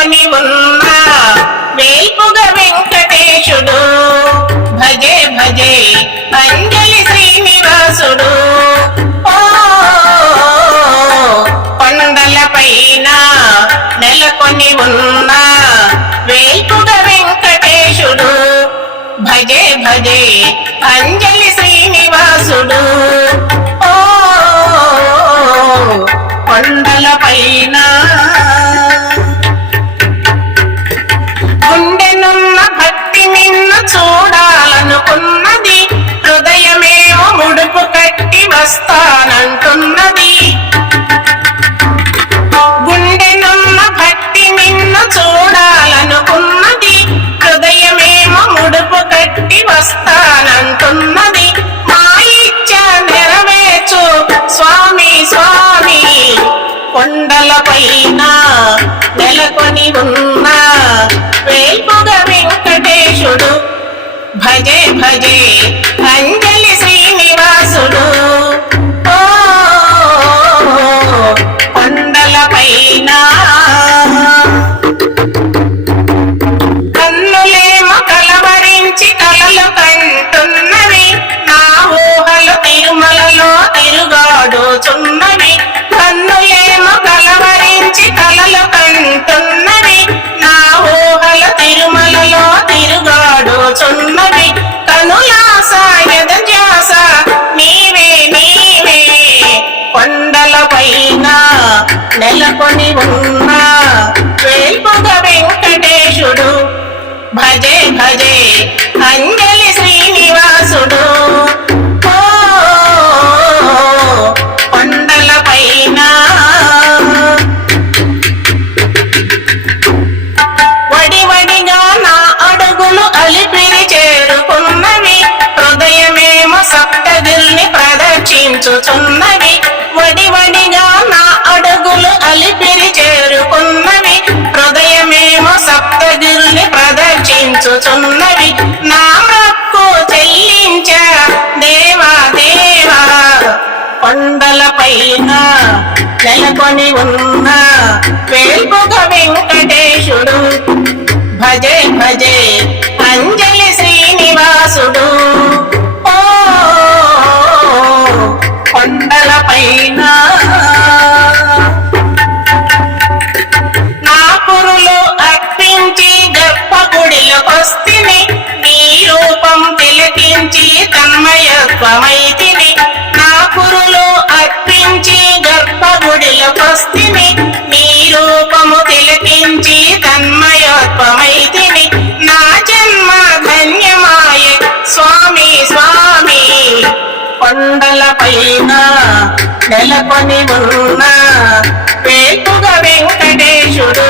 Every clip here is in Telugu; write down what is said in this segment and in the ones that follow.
నెలకొని ఉన్న వేల్పుగ వెంకటేశుడు. భజే భజే అంజలి శ్రీనివాసుడు. ఓ కొండల పైన నెలకొని ఉన్న వేల్పుగ వెంకటేశుడు. భజే భజే అంజలి శ్రీనివాసుడు. చూడాలనుకున్నది హృదయమేమో ముడుపు కట్టి వస్తానంటున్నది. గుండెనున్న భక్తి నిన్ను చూడాలనుకున్నది హృదయమేమో ముడుపు కట్టి వస్తానంటున్నది. మా ఇచ్చ నెరవేర్చు స్వామి స్వామి. కొండల పైన నెలకొని ఉన్న వేల్పుగ వెంకటేశుడు. భజే భజే కొండల పైన నెలకొని ఉన్న వేల్పుగ వెంకటేశుడు భజే భజే పైన నెలకొని ఉన్న వేల్పుగ వెంకటేశుడు. భజే భజే అంజలి శ్రీనివాసుడు. ఓ కొండల పైన నా పురులు అర్పించి గర్భ గుడిలోకొస్తిని నీ రూపం తిలకించి తన్మయత్వమై నెలకొని ఉన్నా వేకుగ వెంకటేశుడు.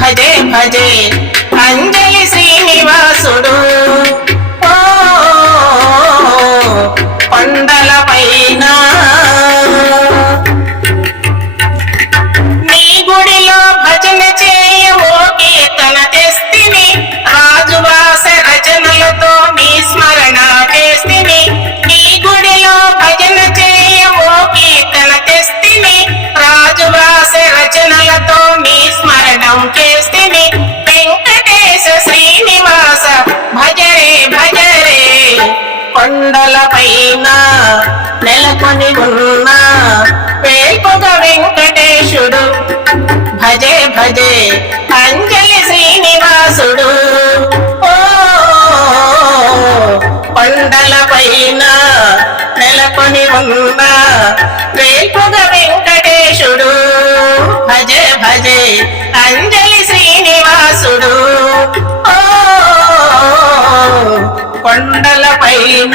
భజే భజే అంజలి శ్రీనివాసుడు. కొండల పైన నెలకొని ఉన్న వేల్పుగ వెంకటేశుడు. భజే భజే అంజలి శ్రీనివాసుడు. ఓ కొండల పైన నెలకొని ఉన్న వేల్పుగ వెంకటేశుడు. భజే భజే అంజలి శ్రీనివాసుడు. ఓ కొండల పైన